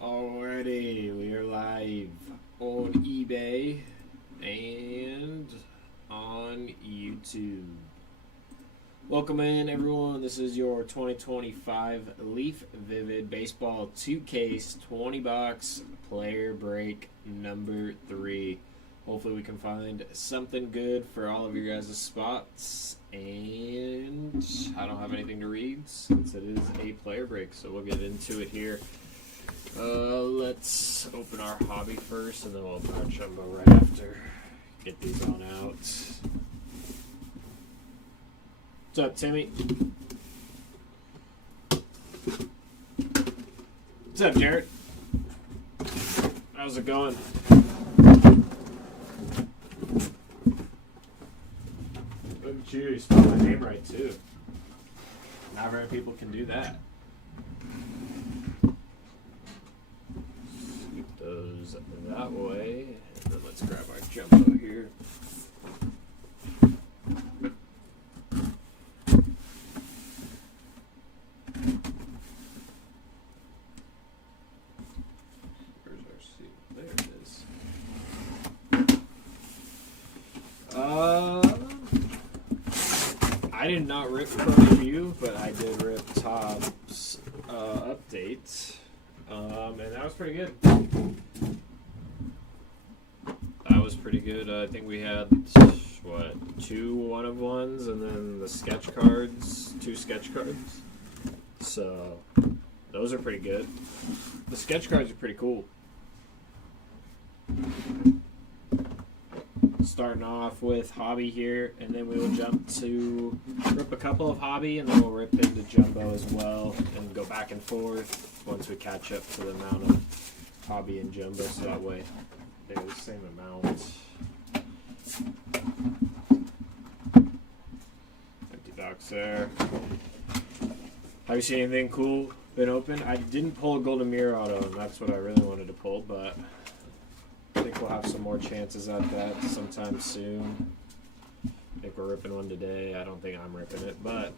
Alrighty, we are live on eBay and on YouTube. Welcome in, everyone. This is your 2025 Leaf Vivid Baseball 2 case 20 box player break number 3. Hopefully we can find something good for all of your guys' spots. And I don't have anything to read since it is a player break, so we'll get into it here. Let's open our hobby first, and then we'll open our jumbo right after. Get these on out. What's up, Timmy? What's up, Jared? How's it going? Look at you spelled my name right, too. Not very many people can do that. Those that way, and then let's grab our jumbo here. Where's our seat? There it is. I did not rip Pro Review, but I did rip Top's update. And that was pretty good. That was pretty good. I think we had, what, 2 one-of-ones and then the sketch cards, 2 sketch cards. So, those are pretty good. The sketch cards are pretty cool. Starting off with hobby here, and then we will jump to rip a couple of hobby, and then we'll rip into jumbo as well, and go back and forth once we catch up to the amount of hobby and jumbo, so that way they're the same amount. Empty box there. Have you seen anything cool been open? I didn't pull a Golden Mirror auto, and that's what I really wanted to pull, but I think we'll have some more chances at that sometime soon. I think we're ripping one today. I don't think I'm ripping it, but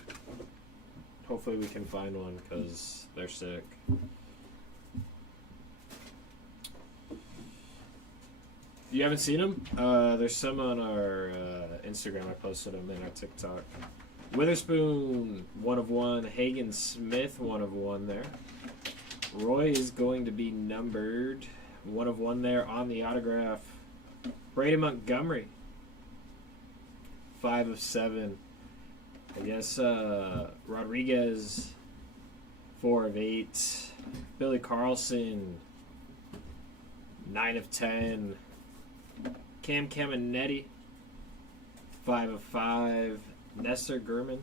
hopefully we can find one because they're sick. You haven't seen them? There's some on our Instagram. I posted them in our TikTok. Witherspoon, 1/1. Hagen Smith, 1/1 there. Roy is going to be numbered. 1/1 there on the autograph. Brady Montgomery, 5/7. I guess Rodriguez, 4/8. Billy Carlson, 9/10. Cam Caminetti, 5/5. Nestor Gurman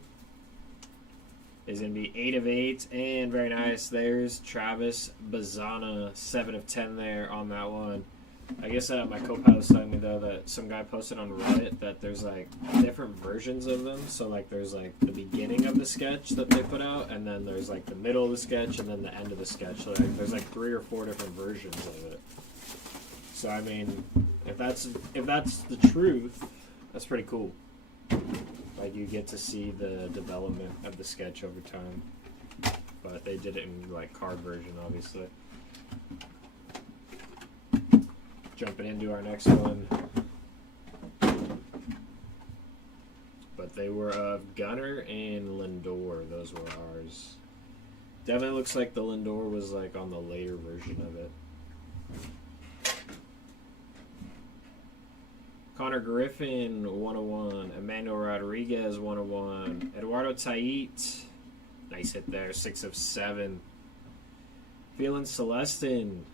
is going to be 8/8. And very nice, there's Travis Bazana, 7/10 there on that one. I guess my co-pilot was telling me, though, that some guy posted on Reddit that there's, like, different versions of them. So, like, there's, like, the beginning of the sketch that they put out, and then there's, like, the middle of the sketch, and then the end of the sketch. So, like, there's, like, 3 or 4 different versions of it. So, I mean, if that's the truth, that's pretty cool. Like, you get to see the development of the sketch over time. But they did it in, like, card version, obviously. Jumping into our next one. But they were of Gunner and Lindor. Those were ours. Definitely looks like the Lindor was, like, on the later version of it. Connor Griffin, 1/1. Emmanuel Rodriguez, 1/1. Eduardo Tait, nice hit there, 6/7. Phelan Celestin,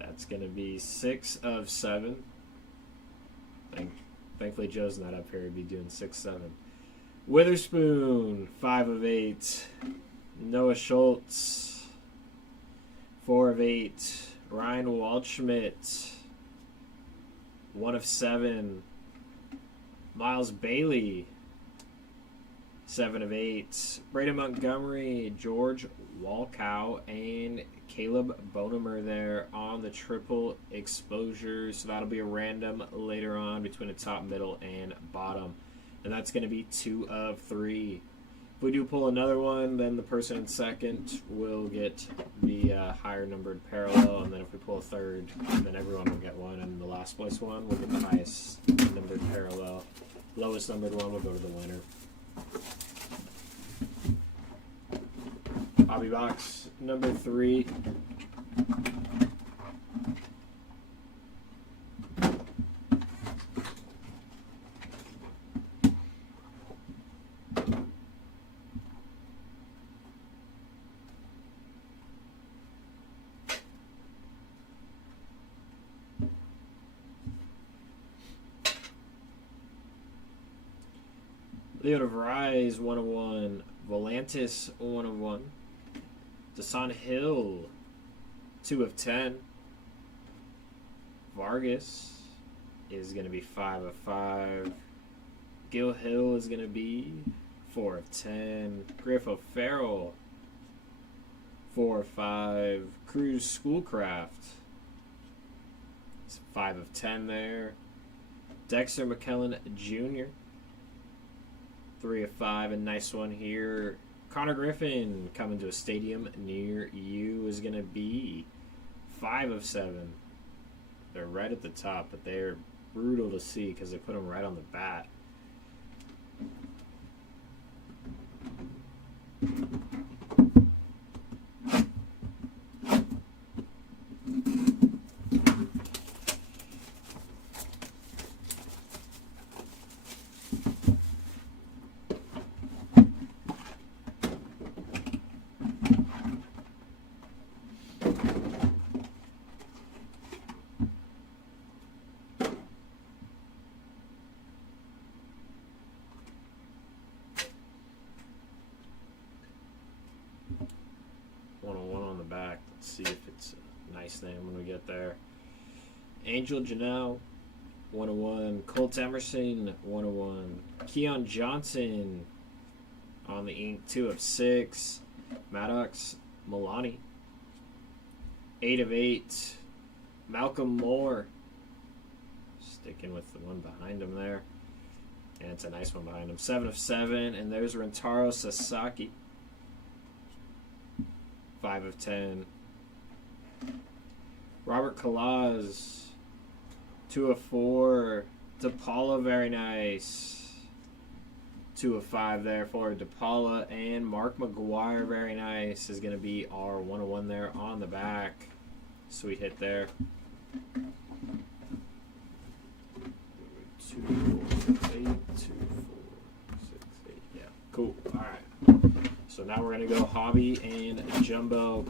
that's going to be 6/7. Thankfully Joe's not up here to be doing 6/7. Witherspoon, 5/8. Noah Schultz, 4/8. Ryan Waldschmidt, 1/7. Miles Bailey, 7/8. Brady Montgomery, George Walkow, and Caleb Bonemer there on the triple exposure. So that'll be a random later on between the top, middle, and bottom. And that's going to be 2/3. we do pull another one, then the person in second will get the higher numbered parallel, and then if we pull a third, then everyone will get one, and the last place one will get the highest numbered parallel. Lowest numbered one will go to the winner. Hobby box number 3. Leo DeVries, 101. Volantis, 101. Desan Hill, 2 of 10. Vargas is going to be 5 of 5. Gil Hill is going to be 4 of 10. Griff O'Farrell, 4 of 5. Cruz Schoolcraft, it's 5 of 10 there. Dexter McKellen Jr., 3 of 5. A nice one here. Connor Griffin, coming to a stadium near you, is going to be 5 of 7. They're right at the top, but they're brutal to see because they put them right on the bat. Back. Let's see if it's a nice name when we get there. Angel Janelle, 101. Colt Emerson, 101. Keon Johnson on the ink, 2 of 6. Maddox Milani, 8 of 8. Malcolm Moore, sticking with the one behind him there. And it's a nice one behind him. 7 of 7. And there's Rentaro Sasaki, 5 of 10. Robert Kalaz, 2 of 4. DePaula, very nice. 2 of 5 there for DePaula. And Mark McGuire, very nice, is going to be our 101 there on the back. Sweet hit there. 2, 4, 8, 2, 4, 6, 8. Yeah, cool. All right. So now we're going to go hobby and jumbo.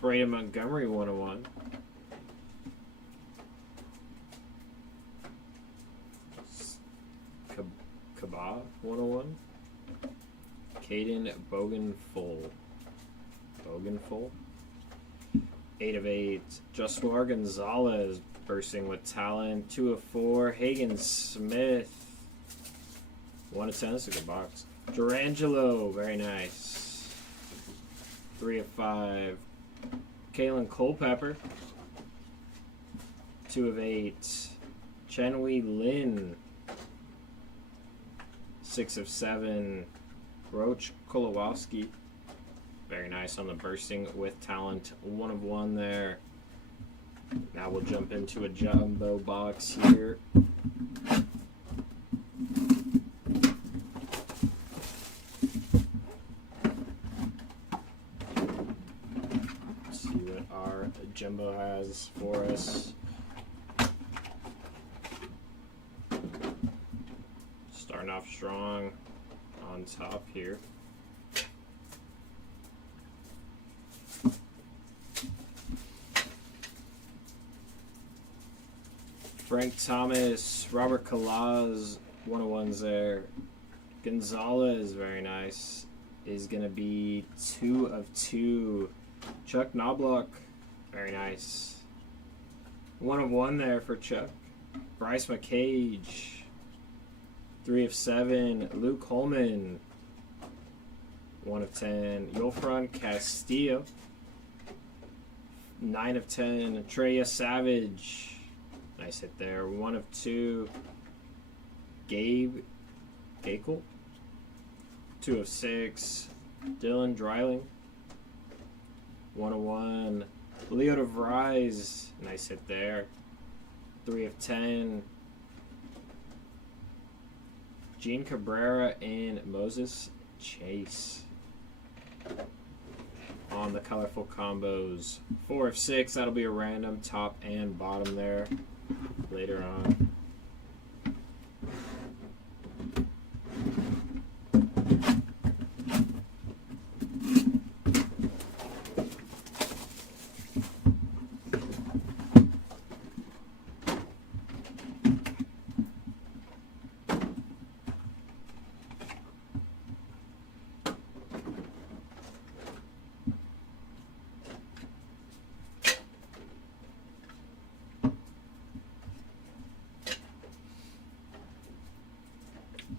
Braden Montgomery, 101. Kaba, 101. Caden Bogenfull. 8 of 8. Joshua Gonzalez, bursting with talent. 2 of 4. Hagen Smith, 1 of 10. That's a good box. Durangelo, very nice. 3 of 5. Kalen Culpepper, 2 of 8. Chenwei Lin, 6 of 7. Roach Kolowski, very nice on the bursting with talent. 1 of 1 there. Now we'll jump into a jumbo box here. Jumbo has for us. Starting off strong on top here. Frank Thomas, Robert Kalaz, 101s there. Gonzalez, very nice, is going to be 2 of 2. Chuck Knobloch, very nice. 1 of 1 there for Chuck. Bryce McCage, 3 of 7. Luke Holman, 1 of 10. Yolfran Castillo, 9 of 10. Treya Savage, nice hit there. 1 of 2. Gabe Gakel, 2 of 6. Dylan Dreiling, 1 of 1. Leo DeVries, nice hit there. 3 of 10. Gene Cabrera and Moses Chase on the colorful combos. 4 of 6. That'll be a random top and bottom there later on.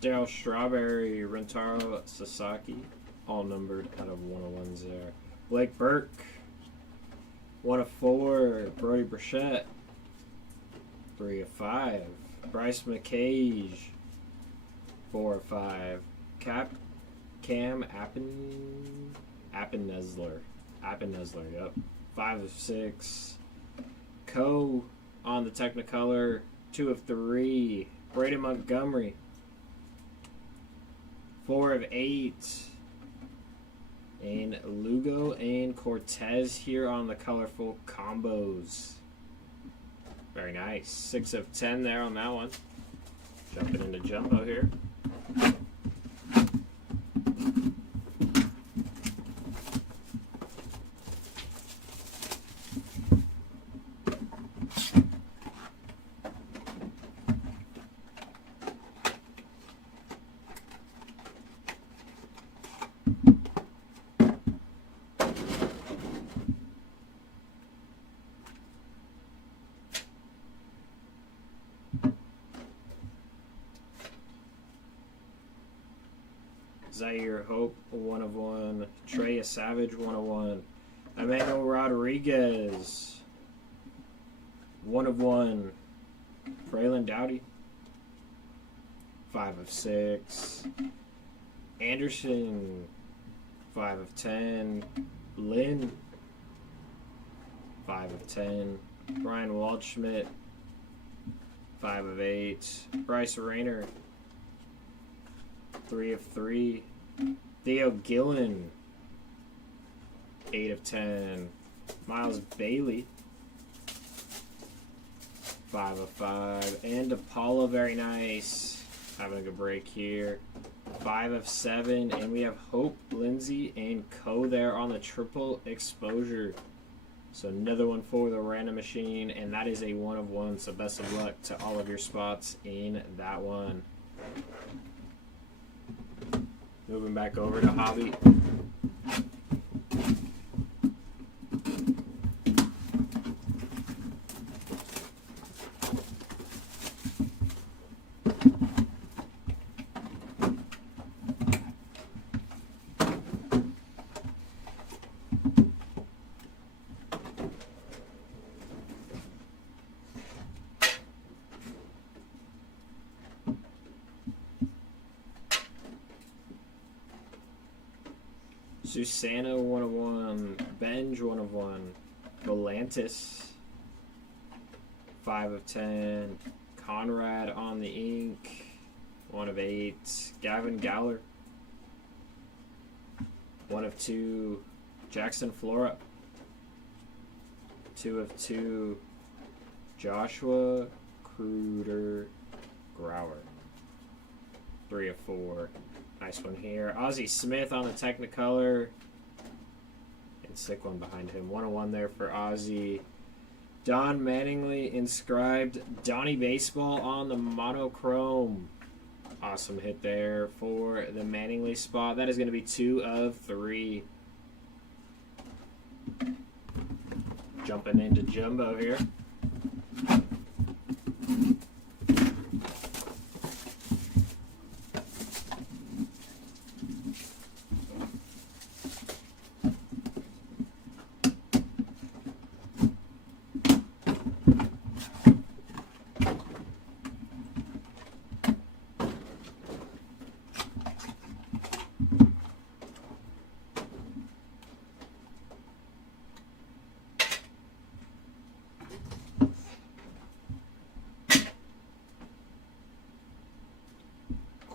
Daryl Strawberry, Rentaro Sasaki, all numbered out of 101s there. Blake Burke, 1 of 4. Brody Burchett, 3 of 5. Bryce McCage, 4 of 5. Cam Appenezler, yep, 5 of 6. Coe on the Technicolor, 2 of 3. Braden Montgomery, 4 of 8. And Lugo and Cortez here on the colorful combos. Very nice. 6 of 10 there on that one. Jumping into Jumbo here. Zaire Hope, 1 of 1. Treya Savage, 1 of 1. Emmanuel Rodriguez, 1 of 1. Braylon Dowdy, 5 of 6. Anderson, 5 of 10. Lynn, 5 of 10. Brian Waldschmidt, 5 of 8. Bryce Rayner, 3 of 3. Theo Gillen, 8 of 10. Miles Bailey, 5 of 5. And DePaula, very nice. Having a good break here. 5 of 7. And we have Hope, Lindsay, and Coe there on the triple exposure. So another one for the random machine. And that is a 1 of 1. So best of luck to all of your spots in that one. Moving back over to Hobby. Susana, 1 of 1. Benj, 1 of 1. Volantis, 5 of 10. Conrad on the ink, 1 of 8. Gavin Gowler, 1 of 2. Jackson Flora, 2 of 2. Joshua Kruder Grauer, 3 of 4. Nice one here. Ozzie Smith on the Technicolor. And sick one behind him. 1 of 1 there for Ozzie. Don Manningly inscribed Donnie Baseball on the monochrome. Awesome hit there for the Manningly spot. That is going to be 2 of 3. Jumping into jumbo here.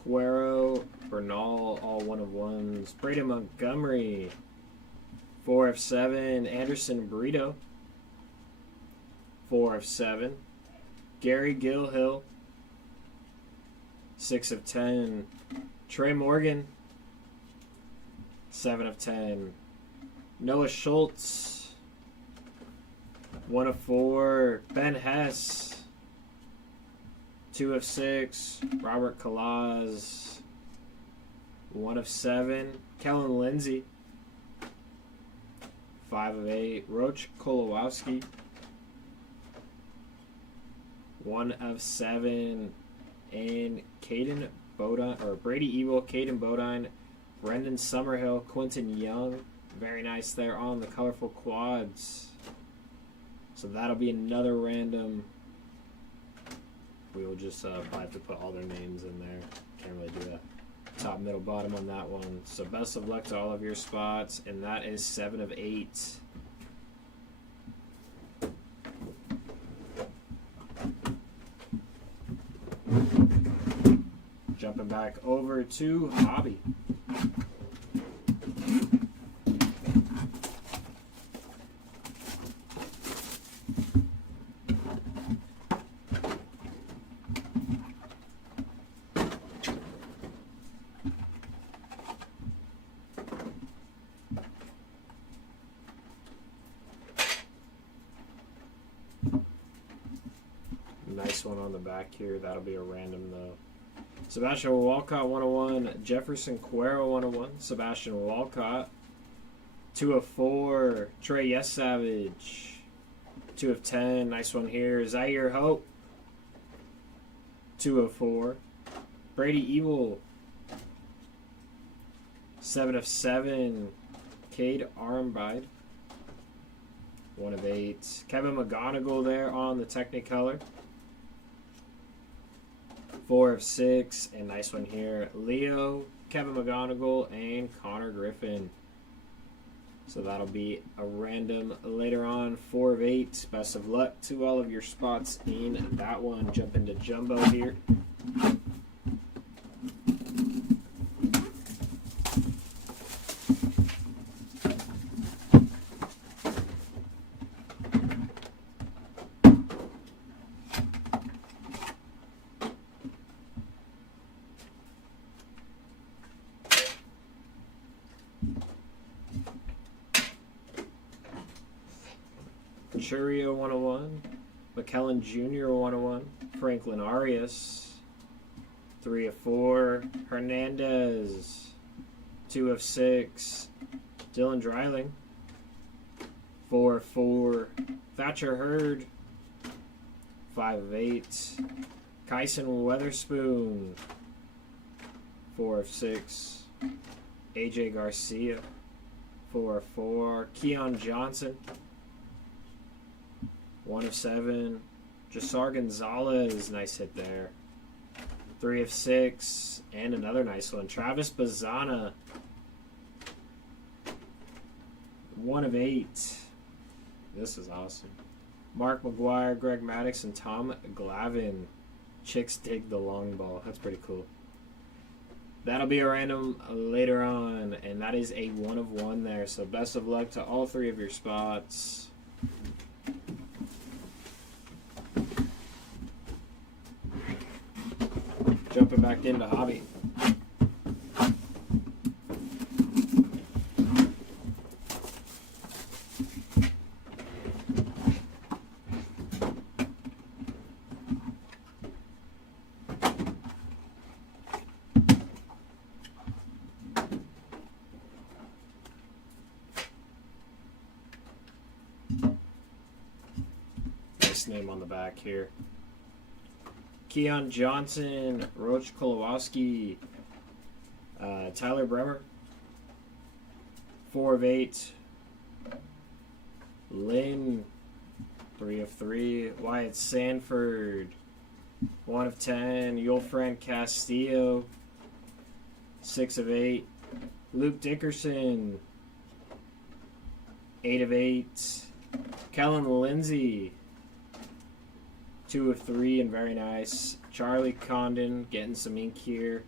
Cuero, Bernal, all 1 of 1s. Braden Montgomery, 4 of 7. Anderson Brito, 4 of 7. Gary Gilhill, 6 of 10. Trey Morgan, 7 of 10. Noah Schultz, 1 of 4. Ben Hess, 2 of 6. Robert Kalaz, 1 of 7. Kellen Lindsey, 5 of 8. Roach Kolowowski, 1 of 7. And Caden Bodine, or Brady Evil, Caden Bodine, Brendan Summerhill, Quentin Young. Very nice there on the colorful quads. So that'll be another random. We will just probably have to put all their names in there. Can't really do a top, middle, bottom on that one. So best of luck to all of your spots. And that is 7 of 8. Jumping back over to Hobby. Nice one on the back here. That'll be a random though. Sebastian Walcott, 101. Jefferson Cuero, 101. Sebastian Walcott, 2 of 4. Trey Yesavage, 2 of 10. Nice one here. Zaire Hope, 2 of 4. Brady Evil, 7 of 7. Cade Armbide, 1 of 8. Kevin McGonigal there on the Technicolor, 4 of 6. And nice one here. Leo, Kevin McGonigal, and Connor Griffin. So that'll be a random later on. 4 of 8. Best of luck to all of your spots in that one. Jump into jumbo here. Churio, 101. McKellen Jr., 101. Franklin Arias, 3 of 4. Hernandez, 2 of 6. Dylan Dreiling, 4 of 4. Thatcher Hurd, 5 of 8. Kyson Weatherspoon, 4 of 6. AJ Garcia, 4 of 4. Keon Johnson, 1 of 7. Jasar Gonzalez, nice hit there. 3 of 6. And another nice one. Travis Bazana, 1 of 8. This is awesome. Mark McGuire, Greg Maddux, and Tom Glavine. Chicks dig the long ball. That's pretty cool. That'll be a random later on. And that is a 1 of 1 there. So best of luck to all 3 of your spots. Jumping back into Hobby. Nice name on the back here. Keon Johnson, Roach Kolowski, Tyler Bremer, 4 of 8. Lynn, 3 of 3. Wyatt Sanford, 1 of 10. Yulfran Castillo, 6 of 8. Luke Dickerson, 8 of 8. Kellen Lindsay, 2 of 3 and very nice. Charlie Condon getting some ink here.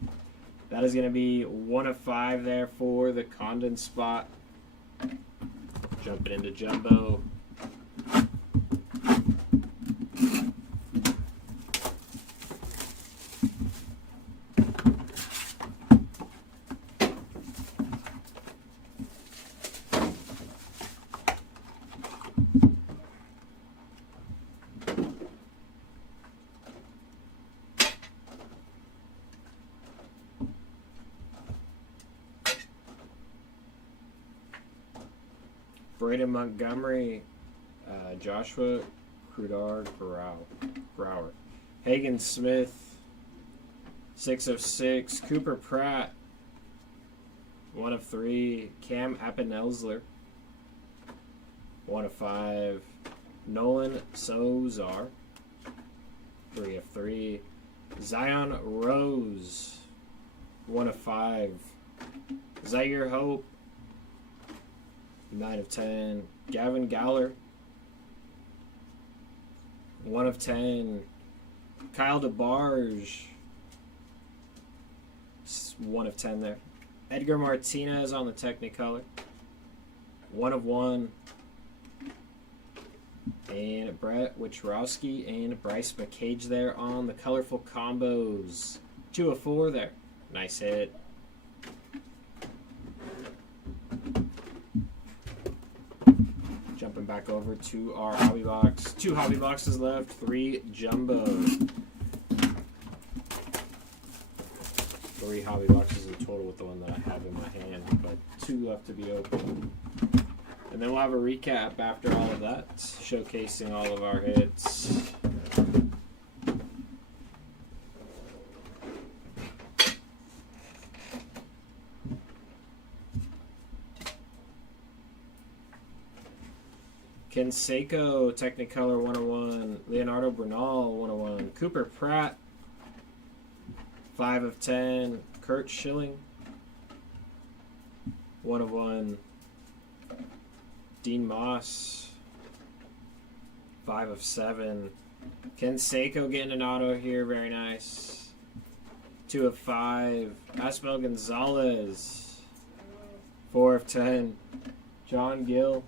That is going to be 1 of 5 there for the Condon spot. Jumping into Jumbo. Braden Montgomery, Joshua Crudard Brower, Hagen Smith, 6 of 6. Cooper Pratt, 1 of 3. Cam Appenelsler, 1 of 5. Nolan Sozar, 3 of 3. Zion Rose, 1 of 5. Zaire Hope, 9 of 10. Gavin Galler, 1 of 10. Kyle DeBarge, 1 of 10 there. Edgar Martinez on the Technicolor, 1 of 1. And Brett Wichrowski and Bryce McCage there on the colorful combos. 2 of 4 there. Nice hit. Jumping back over to our hobby box. 2 hobby boxes left, 3 jumbo. 3 hobby boxes in total with the one that I have in my hand, but 2 left to be opened. And then we'll have a recap after all of that, showcasing all of our hits. Ken Seiko, Technicolor 101. Leonardo Bernal, 101. Cooper Pratt, 5 of 10. Kurt Schilling, 1 of 1. Dean Moss, 5 of 7. Ken Seiko getting an auto here, very nice. 2 of 5. Asbel Gonzalez, 4 of 10. John Gill,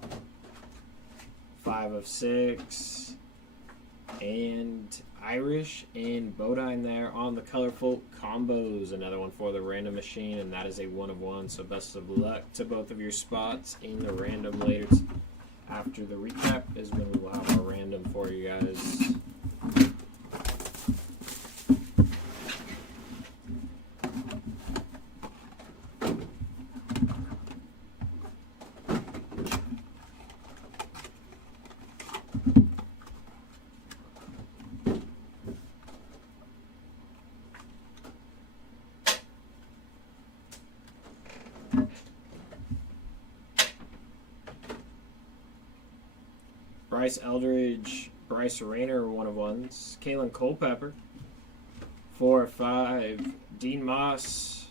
5 of 6. And Irish and Bodine there on the colorful combos. Another one for the random machine, and that is a 1 of 1. So best of luck to both of your spots in the random later. After the recap is when we will have our random for you guys. Bryce Eldridge, Bryce Rayner, 1 of 1s. Kalen Culpepper, 4 of 5. Dean Moss,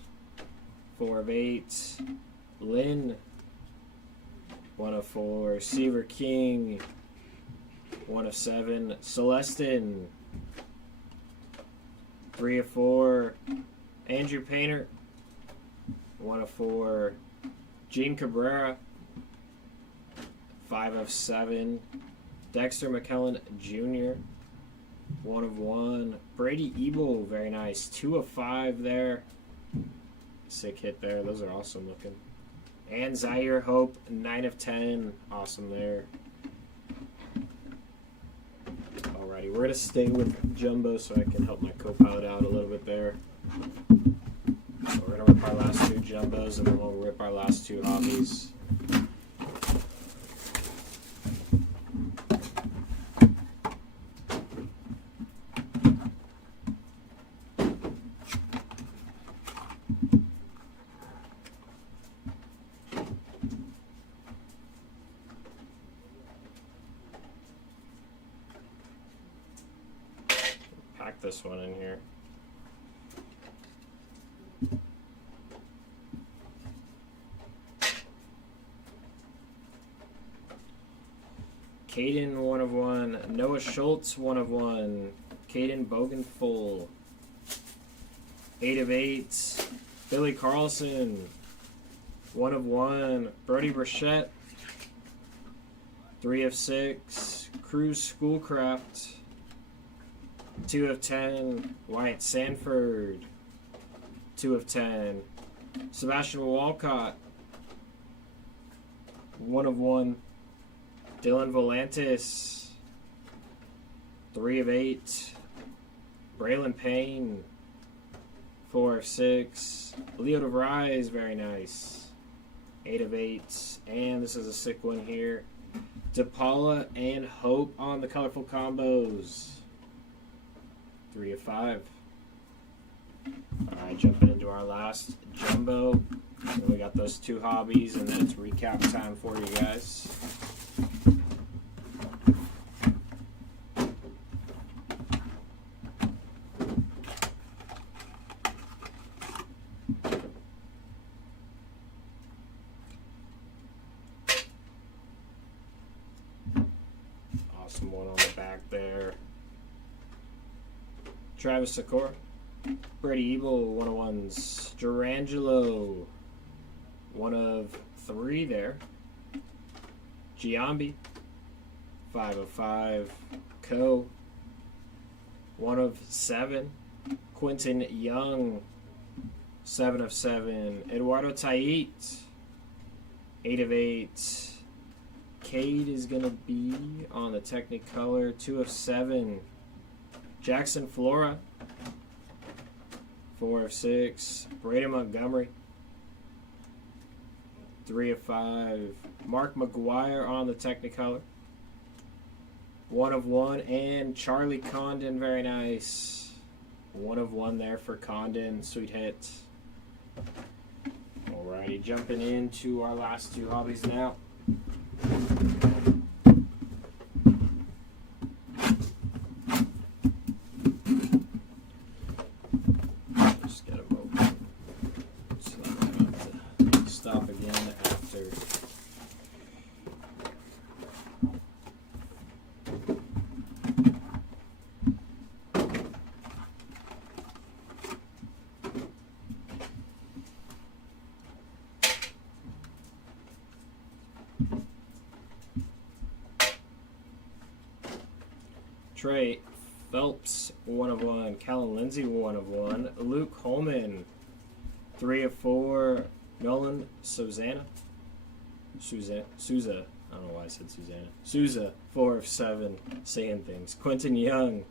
4 of 8. Lynn, 1 of 4. Seaver King, 1 of 7. Celestin, 3 of 4. Andrew Painter, 1 of 4. Gene Cabrera, 5 of 7. Dexter McKellen Jr., 1 of 1. Brady Ebel, very nice. 2 of 5 there. Sick hit there. Those are awesome looking. And Zaire Hope, 9 of 10. Awesome there. Alrighty, we're going to stay with Jumbo so I can help my co-pilot out a little bit there. So we're going to rip our last 2 Jumbos, and then we'll rip our last 2 hobbies. this one in here. Caden, 1 of 1. Noah Schultz, 1 of 1. Caden Bogenfull, 8 of 8. Billy Carlson, 1 of 1. Brody Burchett, 3 of 6. Cruz Schoolcraft, 2 of 10. Wyatt Sanford, 2 of 10. Sebastian Walcott, 1 of 1. Dylan Volantis, 3 of 8. Braylon Payne, 4 of 6. Leo DeVries, very nice. 8 of 8. And this is a sick one here. DePaula and Hope on the colorful combos. 3 of 5. Alright, jumping into our last jumbo. And we got those 2 hobbies, and then it's recap time for you guys. Awesome one on the back there. Travis Sikora. Brady Ebel, 1 of 1s. Durangelo, 1 of 3 there. Giambi, 5 of 5. Co, 1 of 7. Quentin Young, 7 of 7. Eduardo Tait, 8 of 8. Cade is going to be on the Technicolor, 2 of 7. Jackson Flora, 4 of 6. Braden Montgomery, 3 of 5. Mark McGuire on the Technicolor, 1 of 1. And Charlie Condon, very nice. 1 of 1 there for Condon. Sweet hit. Alrighty, jumping into our last 2 hobbies now. Just get them open. So I'm about to stop again after. Trey Phelps, 1 of 1. Callum Lindsay, 1 of 1. Luke Holman, 3 of 4. Nolan Souza. I don't know why I said Susanna. Souza, 4 of 7. Saying things. Quentin Young,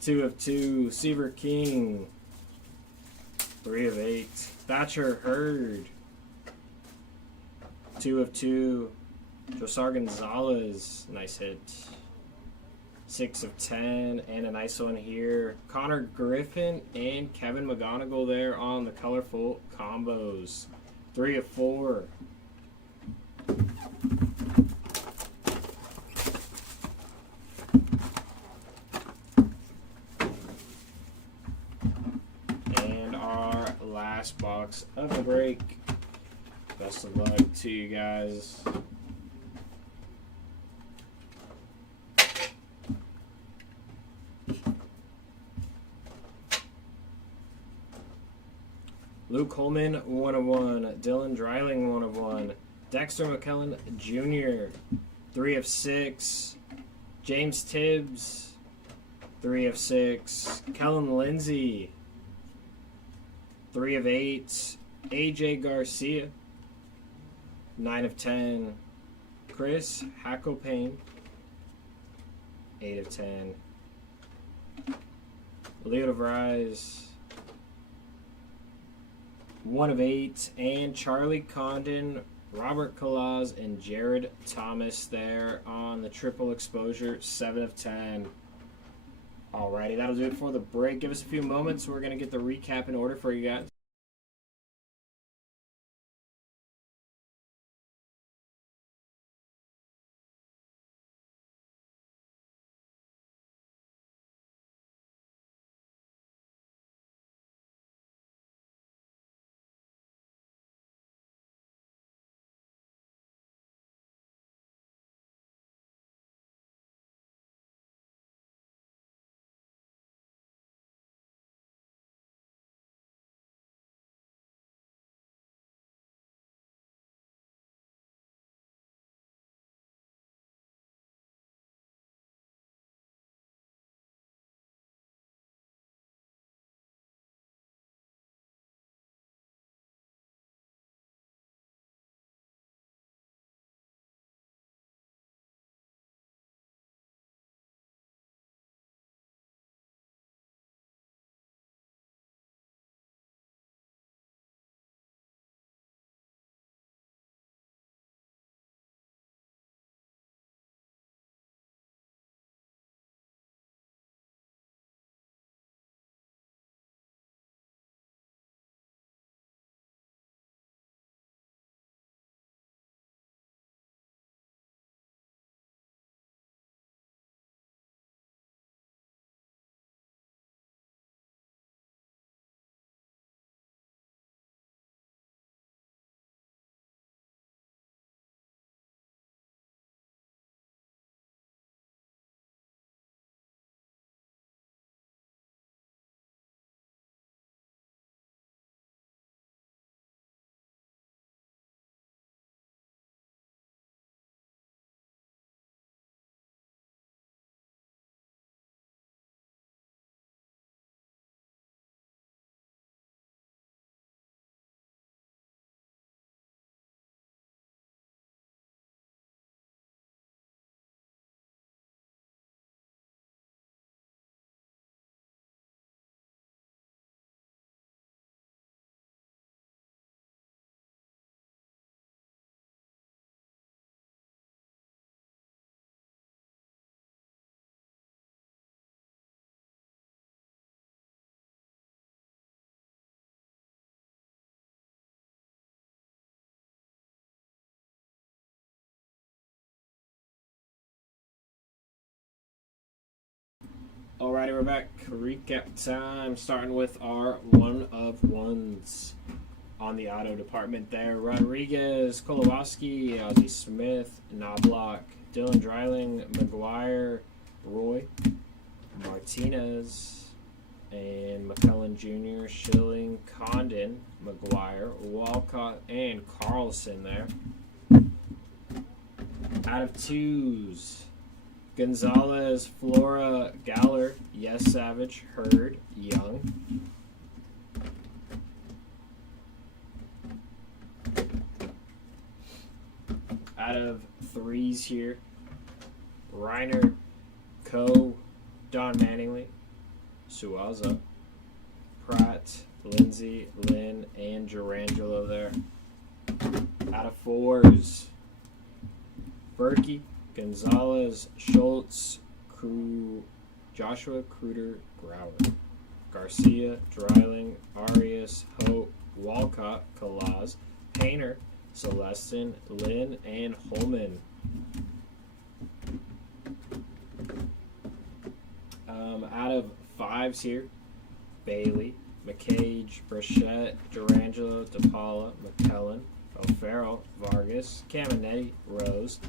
2 of 2. Seaver King, 3 of 8. Thatcher Hurd, 2 of 2. Josar Gonzalez, nice hit. 6 of 10, and a nice one here. Connor Griffin and Kevin McGonigal there on the colorful combos. 3 of 4. And our last box of the break. Best of luck to you guys. Luke Holman, 1 of 1. Dylan Dreiling, 1 of 1. Dexter McKellen Jr., 3 of 6. James Tibbs, 3 of 6. Kellen Lindsay, 3 of 8. AJ Garcia, 9 of 10. Chris Hackopane, 8 of 10. Leo DeVries, 1 of 8, and Charlie Condon, Robert Kalaz, and Jared Thomas there on the triple exposure, 7 of 10. Alrighty, that'll do it for the break. Give us a few moments. We're going to get the recap in order for you guys. Alrighty, we're back. Recap time. Starting with our 1-of-1s on the auto department there. Rodriguez, Kowalski, Ozzie Smith, Knobloch, Dylan Dreiling, McGuire, Roy, Martinez, and McCullen Jr., Schilling, Condon, McGuire, Walcott, and Carlson there. Out of 2s, Gonzalez, Flora, Galler, Yes Savage, Hurd, Young. Out of 3s here, Reiner, Coe, Don Manningly, Suaza, Pratt, Lindsay, Lynn, and Gerangelo there. Out of 4s, Berkey, Gonzalez, Schultz, Joshua, Kruder, Grauer, Garcia, Dreiling, Arias, Hope, Walcott, Kalaz, Painter, Celestin, Lynn, and Holman. Out of 5s here, Bailey, McCage, Brachette, Durangelo, DePaula, McKellen, O'Farrell, Vargas, Caminetti, Rose,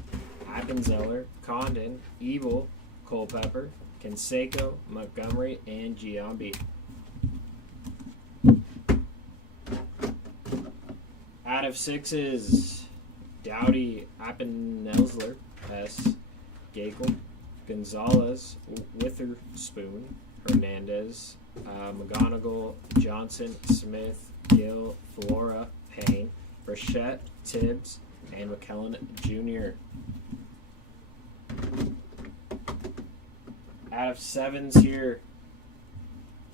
Appenzeller, Condon, Evil, Culpepper, Canseco, Montgomery, and Giambi. Out of 6s, Dowdy, Appenelsler, S, Gakel, Gonzalez, Witherspoon, Hernandez, McGonigal, Johnson, Smith, Gill, Flora, Payne, Brachette, Tibbs, and McKellen Jr. Out of 7s here,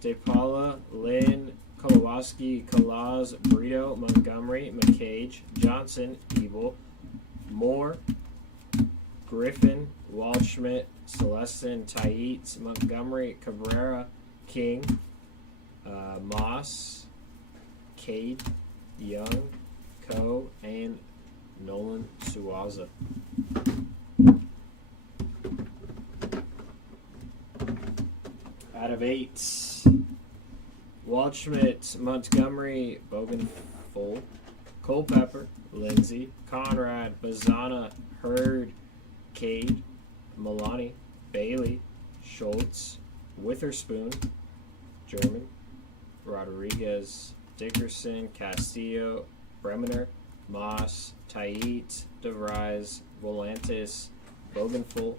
DePaula, Lynn, Kowalski, Kalaz, Brito, Montgomery, McCage, Johnson, Evil, Moore, Griffin, Waldschmidt, Celestin, Taitz, Montgomery, Cabrera, King, Moss, Cade, Young, Coe, and Nolan Suaza. Out of 8s, Waldschmidt, Montgomery, Bogenfull, Culpepper, Lindsay, Conrad, Bazana, Hurd, Cade, Milani, Bailey, Schultz, Witherspoon, German, Rodriguez, Dickerson, Castillo, Bremener, Moss, Tait, DeVries, Volantis, Bogenfull,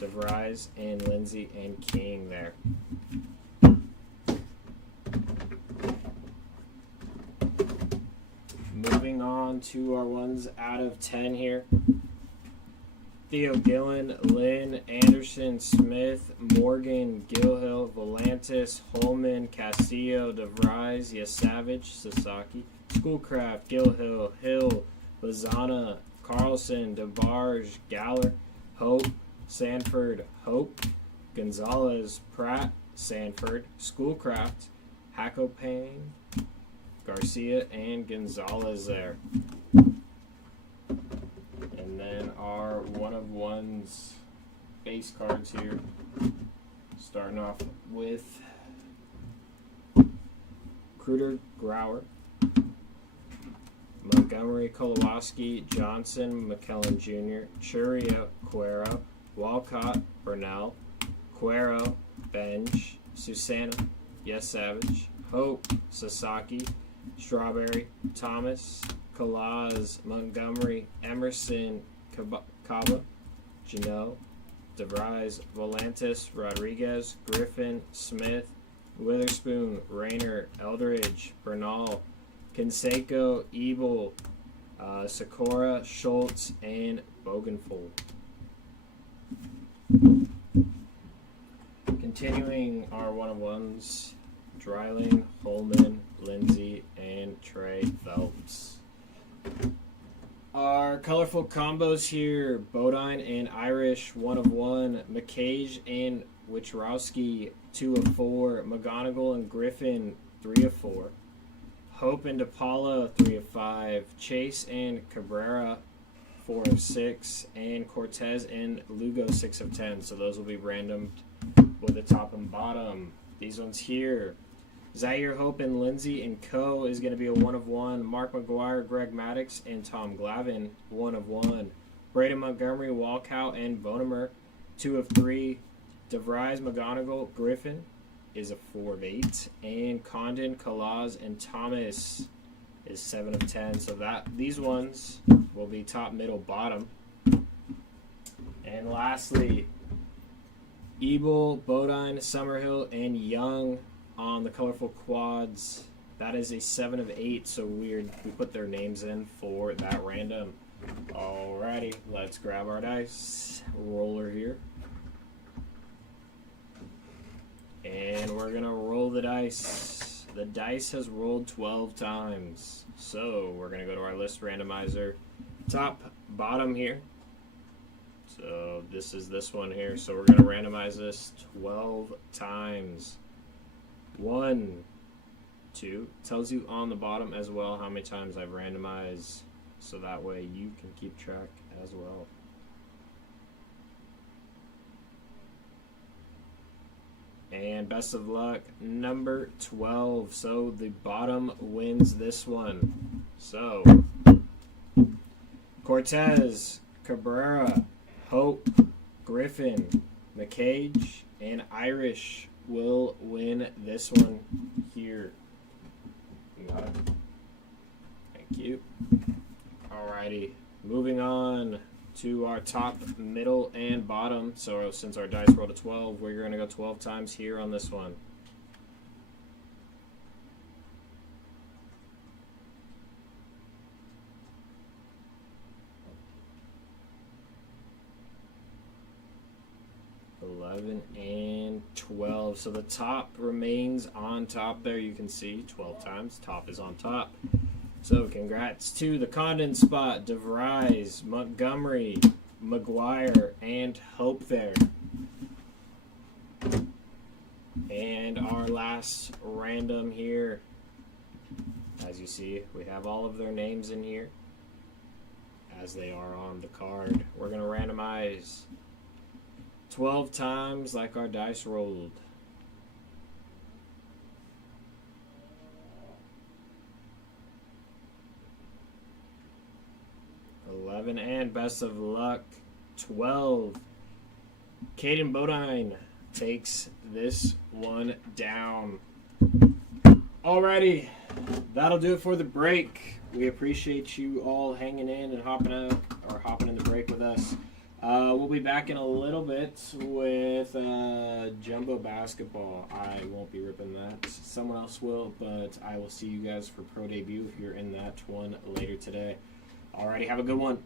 DeVries, and Lindsay and King there. Moving on to our ones out of 10 here. Theo Gillen, Lynn, Anderson, Smith, Morgan, Gilhill, Volantis, Holman, Castillo, DeVries, Yesavage, Sasaki, Schoolcraft, Gilhill, Hill, Bazana, Carlson, DeBarge, Galler, Hope, Sanford, Hope, Gonzalez, Pratt, Sanford, Schoolcraft, Hackopane, Garcia, and Gonzalez there. And then our 1-of-1s base cards here. Starting off with Kruder, Grauer, Montgomery, Kowalski, Johnson, McKellen Jr., Churio, Cuero, Walcott, Burnell, Cuero, Benj, Susanna, Yes Savage, Hope, Sasaki, Strawberry, Thomas, Kalaz, Montgomery, Emerson, Kaba, Janot, DeVries, Volantis, Rodriguez, Griffin, Smith, Witherspoon, Rayner, Eldridge, Bernal, Canseco, Ebel, Sakura, Schultz, and Bogenfull. Continuing our 1-of-1s, Dreiling, Holman, Lindsay, and Trey Phelps. Our colorful combos here, Bodine and Irish, 1-of-1, McCage and Wichrowski, 2-of-4, McGonigal and Griffin, 3-of-4, Hope and DePaula, 3-of-5, Chase and Cabrera, 4-of-6, and Cortez and Lugo, 6-of-10. So those will be random with the top and bottom. These ones here. Zaire Hope and Lindsay and Co. is going to be a 1 of 1. Mark McGuire, Greg Maddox, and Tom Glavine, 1 of 1. Braden Montgomery, Walcout, and Bonemer, 2 of 3. DeVries, McGonigal, Griffin is a 4 of 8. And Condon, Kalaz, and Thomas is 7 of 10. So these ones will be top, middle, bottom. And lastly, Ebel, Bodine, Summerhill, and Young on the colorful quads. That is a 7 of 8, so we put their names in for that random. Alrighty, let's grab our dice roller here. And we're going to roll the dice. The dice has rolled 12 times. So we're going to go to our list randomizer. Top, bottom here. So this is this one here. So we're going to randomize this 12 times. 1, 2. Tells you on the bottom as well how many times I've randomized. So that way you can keep track as well. And best of luck, number 12. So the bottom wins this one. So Cortez, Cabrera, Hope, Griffin, McCage, and Irish will win this one here. Got it. Thank you. Alrighty, moving on to our top, middle, and bottom. So since our dice rolled a 12, we're going to go 12 times here on this one. And 12. So the top remains on top there. You can see 12 times. Top is on top. So congrats to the Condon spot, DeVries, Montgomery, McGuire, and Hope there. And our last random here. As you see, we have all of their names in here as they are on the card. We're going to randomize 12 times like our dice rolled. 11, and best of luck, 12. Caden Bodine takes this one down. Alrighty, that'll do it for the break. We appreciate you all hanging in and hopping in the break with us. We'll be back in a little bit with Jumbo Basketball. I won't be ripping that. Someone else will, but I will see you guys for Pro Debut if you're in that one later today. Alrighty, have a good one.